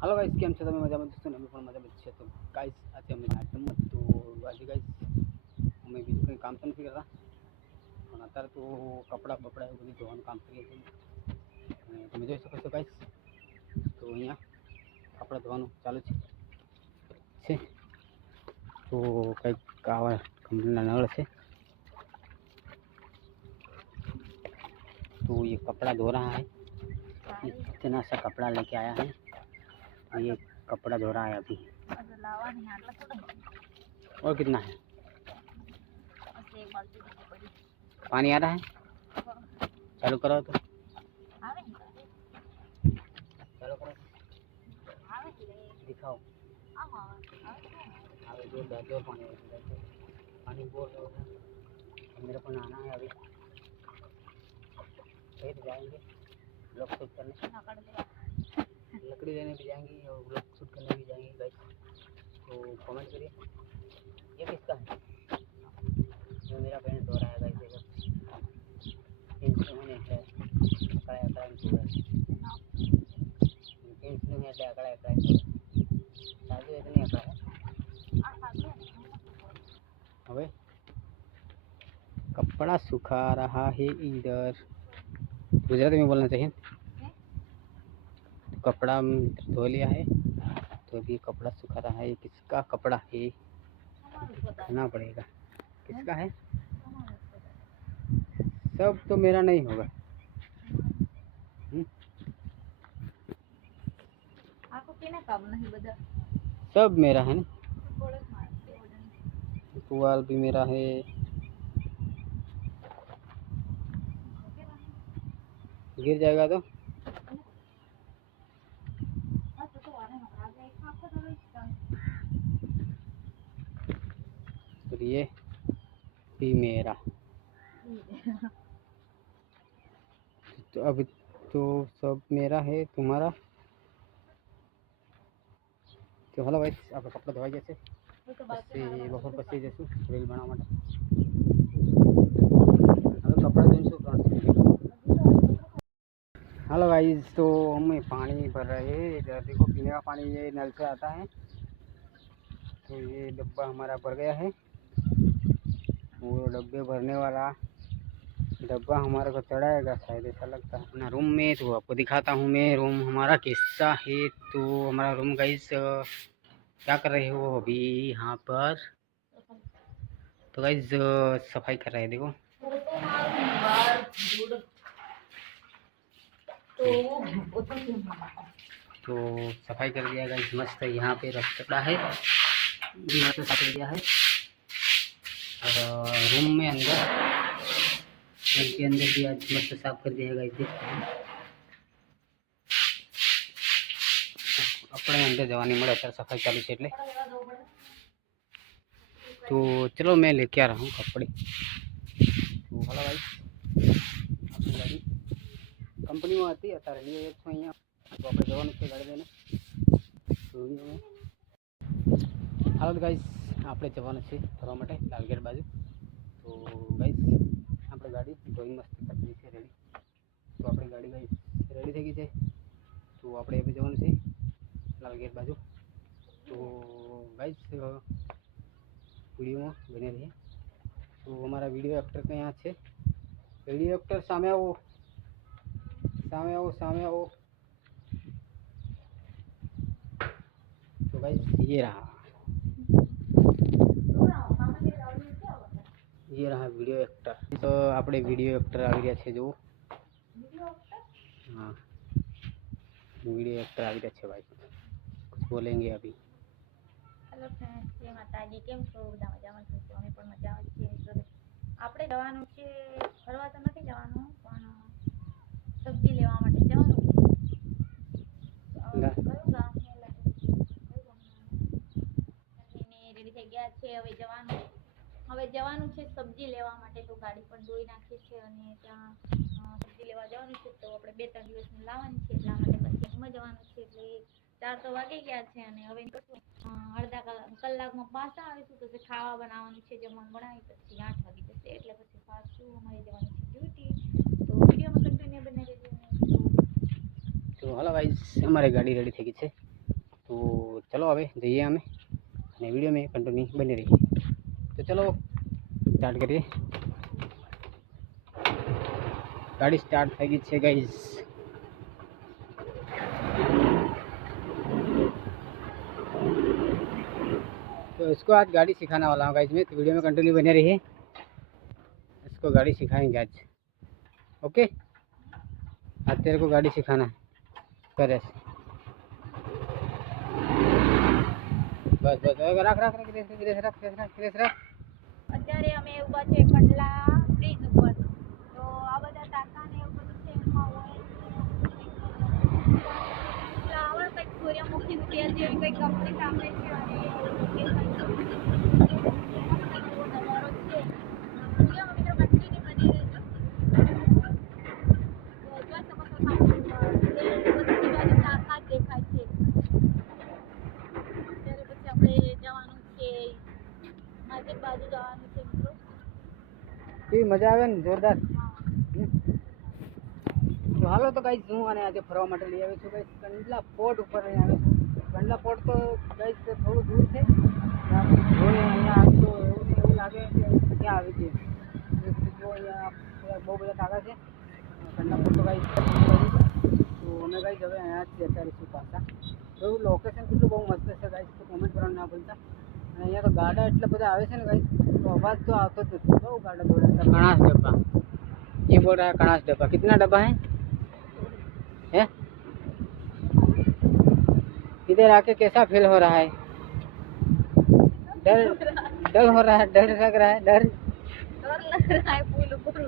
હાલો guys કેમ છો તમે મજામાં છો ને અમે પણ મજામાં જ છે તો ગાઈસ આજે અમે નાટકમાં તો આજે ગાઈસ અમે બીજું કંઈ કામ તો નથી કરતા પણ અત્યારે તો કપડાં બપડા એવું બધું ધોવાનું કામ કરીએ છીએ અને તમે જોઈ શકો છો ગાઈસ તો અહીંયા કપડાં ધોવાનું ચાલુ છે છે તો કંઈક આવા કંપનીના નળ છે तो ये कपड़ा धो रहा है इतना सा कपड़ा लेके आया है ये कपड़ा धो रहा है अभी। और कितना है? पानी आ रहा है? चालू करो तो। चालू करो। दिखाओ। पानी है। पानी बोल रहा मेरे को नहाना है अभी। फिर जाएँगे। ब्लॉग शूट करने। लकड़ी लेने भी जाएँगे और ब्लॉग शूट करने भी जाएँगे गाइस तो कमेंट करिए। ये किसका है? ये मेरा फ्रेंड हो रहा है गाइस देखो। इन्होंने है अकड़ा अकड़ा है इन्होंने है। अकड़ा अकड़ा साजू इतने अकड़ा है? હવે कपड़ा सुखा रहा है इधर। गुजराती में बोलना चाहिए। तो कपड़ा धो लिया है तो अभी कपड़ा सुखा रहा है। किसका कपड़ा है? देखना पड़ेगा? किसका है? सब तो मेरा नहीं होगा। सब मेरा है ना। भी मेरा है। गिर जाएगा तो? और ये भी मेरा तो अब तो सब मेरा है तुम्हारा તો હલો ભાઈ આપણે કપડાં ધોવાઈ જશે પછી બપોર પછી જશું રીલ બનાવવા માટે હવે કપડાં ધોઈશું ત્રણ हेलो गाइस तो हमें पानी भर रहे हैं इधर देखो पीने का पानी ये नल से आता है तो ये डब्बा हमारा भर गया है वो डब्बे भरने वाला। डब्बा हमारे को चढ़ाएगा शायद ऐसा लगता है। अपना रूम में तो आपको दिखाता हूँ मैं रूम हमारा किस्सा है तो हमारा रूम गाइस क्या कर रहे हो अभी यहाँ पर? तो गाइज़ सफ़ाई कर रहे हैं देखो। तो सफ़ाई कर दिया गाइज़ मस्त यहाँ पे रख रखता है। यहाँ पे साफ़ कर दिया है। और रूम में अंदर रूम के अंदर भी आज मस्त साफ कर दिया गाइस આપણે અંદર જવાની મળે અત્યારે સફાઈ ચાલુ છે એટલે તો ચલો मैं लेके आ रहा हूँ कपड़े तो हेलो भाई આપણી ગાડી કંપનીમાં હતી અત્યારે લઈ આવ્યો છું અહીંયા તો આપણે જવાનું છે ગાડી લઈને સ્ટુડિયોમાં હાલો ગાઈસ આપણે જવાનું છે ફરવા માટે લાલગેટ બાજુ તો ગાઈસ આપણે ગાડી ધોઈ મસ્ત કરી છે રેડી તો આપણી ગાડી ગાઈસ રેડી થઈ ગઈ છે તો આપણે હવે જવાનું છે લાલગેટ બાજુ તો ગાઈસ વિડીયોમાં બને રહીએ તો અમારા વિડીયો એક્ટર ક્યાં છે વિડીયો એક્ટર સામે આવો સામે आओ सामने आओ तो भाई ये रहा ये रहा वीडियो एक्टर तो આપણે વિડીયો એક્ટર આવી રહ્યા છે જો हाँ वीडियो एक्टर આવી રહ્યા છે ભાઈ कुछ बोलेंगे अभी હેલો ફ્રેન્ડ્સ જય માતાજી કેમ છો બધા મજામાં છો તો અમે પણ મજામાં જ છીએ તો આપણે જવાનું છે ફરવા તો નથી જવાનું પણ સબ્જી લેવા માટે જવાનું છે તો હવે ના. કયું ગામ છે એટલે કયું ગામ ને રેડી થઈ ગયા છે હવે જવાનું હવે જવાનું છે સબ્જી લેવા માટે, તો ગાડી પણ ધોઈ નાખી છે અને ત્યાં સબ્જી લેવા જવાનું છે, તો આપણે બે ત્રણ દિવસનું લાવવાની છે, એટલા માટે પછી એમાં જવાનું છે, એટલે ચાર તો વાગી ગયા છે અને હવે અડધા કલાક કલાકમાં પાછા આવીશું પછી ખાવા બનાવવાનું છે, જમવાનું બનાવી, પછી આઠ વાગી જશે, એટલે પછી પાછું અમારે જવાનું છે ડ્યુટી તો વિડીયોમાં કન્ટિન્યુ બને રહેજો. તો હાલો ગાઈસ અમારી ગાડી રેડી થઈ ગઈ છે, તો ચલો હવે જઈએ અમે, અને વીડિયો મેં કન્ટિન્યુ બની રહીએ. तो चलो स्टार्ट करिए। गाड़ी स्टार्ट थी छे गई तो इसको आज गाड़ी सिखाने वाला हूँ गाइज़ तो में तो वीडियो में कंटिन्यू बने रहिए। इसको गाड़ी सिखाएँगे आज। ओके आज तेरे को गाड़ी सिखाना है। करे। बस बस रख रख रख रख रख रख रख रख। અત્યારે અમે ઊભા છે કંડલા બ્રિજ ઉપર. તો આ બધા ટાંકા ને એવું બધું છે, એમાં હોય. કંઈક સૂર્યમુખી તેલ જેવી કંઈક કંપની સામે છે? અને એવો નજારો છે વિડીયોમાં મિત્રો કન્ટિન્યુ બની રહેજો તો જોઈ શકો છો સામે તે બધી બાજુ ટાંકા જ દેખાય છે ત્યારે પછી આપણે જવાનું છે માર્કેટ બાજુ જવાનું છે મિત્રો કેવી મજા આવે ને, જોરદાર. તો હાલો તો કઈ હું અને આજે ફરવા માટે લઈ આવ્યો છું. કઈ કંડલા પોર્ટ ઉપર લઈ આવ્યો છું. કંડલા પોર્ટ તો કઈ થોડું દૂર છે. અહીંયા આવી એવું એવું લાગે કે ક્યાં આવી જો અહીંયા બહુ બધા ટાકા છે. કંડલા પોર્ટ તો ગાઈસ તો અમે અહીંયા જ જતા રહીશું પાછા. તો લોકેશન કેટલું બહુ મસ્ત છે ગાઈસ તો કોમેન્ટ કરવાનું ના ભૂલતા. અહીંયા તો ગાડા એટલા બધા આવે છે ને ગાઈસ તો અવાજ તો આવતો જ નથી બહુ ગાડા દોડાતા કણાસ ડબ્બા ये बोल रहा है कणास डब्बा कितना डब्बा है हैं इधर आके कैसा फील हो रहा है डर डर हो रहा है डर लग रहा है डर डर लग रहा है फूल ऊपर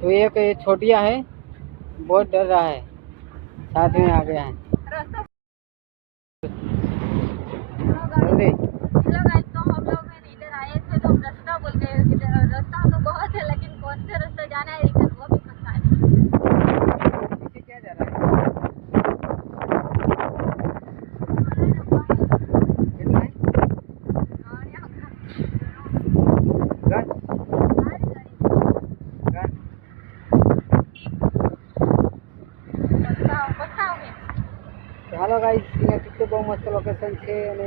तो एक ये छोटिया है बहुत डर रहा है साथ में आ गया है जल्दी हेलो गाइस तो हम लोग हैं इधर आए थे तो हम रास्ता बोल गए इधर रास्ता तो बहुत है लेकिन कौन से रास्ते जाना है रिटर्न वो भी पता नहीं पीछे क्या जा रहा है कितना है और यहाँ का गन बाहर गाड़ी गन बताओ बताओ मैं તો હાલો ગાઈસ અહીંયા કેટલું બહુ મસ્ત લોકેશન છે અને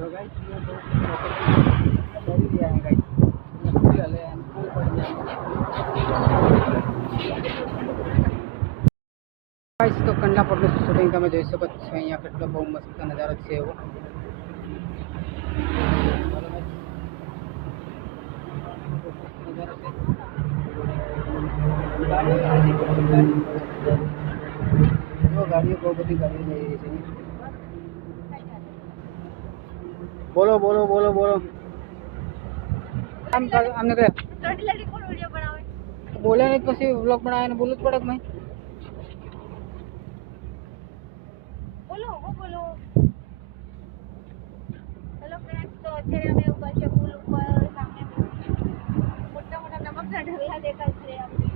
तो गाइस ये दो है शूटिंग का मैं जैसे बच्चे हैं यहाँ पे बहुत मस्त का नज़ारा अच्छे है वो गाड़ियों बहुत बड़ी गाड़ी બોલો બોલો બોલો બોલો. આમ અમને બનાવે? બોલે ને પછી વ્લોગ બનાવે ને બોલવું જ પડે મેં બોલો બોલો? હેલો ફ્રેન્ડ્સ તો અત્યારે અમે ઉપર છે પુલ ઉપર સામે મોટા મોટા નમકના ઢગલા દેખાય છે. આપણે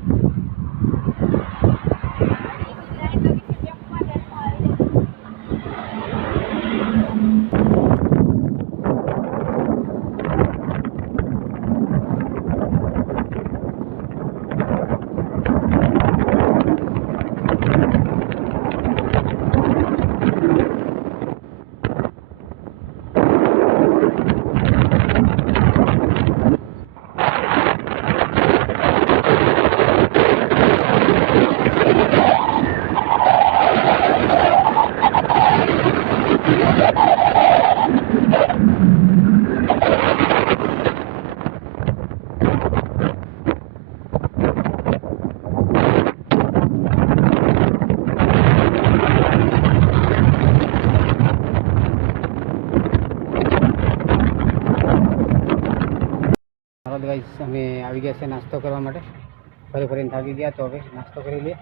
છે નાસ્તો કરવા માટે ફરી ફરીને થાકી ગયા તો હવે નાસ્તો કરી લઈએ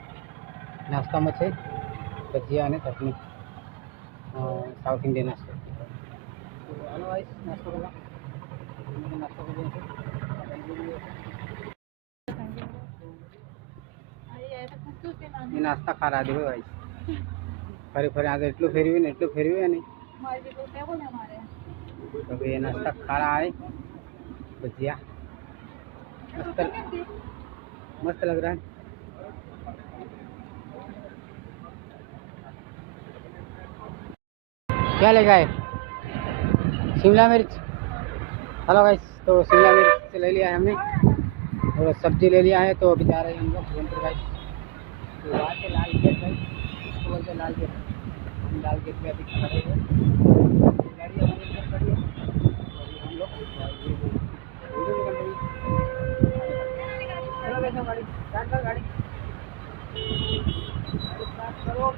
નાસ્તામાં છે ભજીયા અને ચટણી સાઉથ ઇન્ડિયન નાસ્તો હાલો આવીશ નાસ્તો કરવા નાસ્તો કરી લઈએ નાસ્તા ખારા દેવો ભાઈ ફરી ફરી આગળ એટલું ફેરવ્યું ને એટલું ફેરવ્યું ને તો એ નાસ્તા ખારા આવે ભજીયા मस्त मस्त लग रहा है। क्या लेगा है शिमला मिर्च। हेलो गाइस तो शिमला मिर्च से ले लिया है हमने। और सब्ज़ी ले लिया है तो अभी जा रहे हैं हम लोग गाइस तो लाल गेट बोलते लाल गेट। हम लाल गेट पे अभी खड़े हैं। गाड़ी हमारे खड़ी है अभी हम लोग वीडियो निकल रही है चलो बैठो गाड़ी करो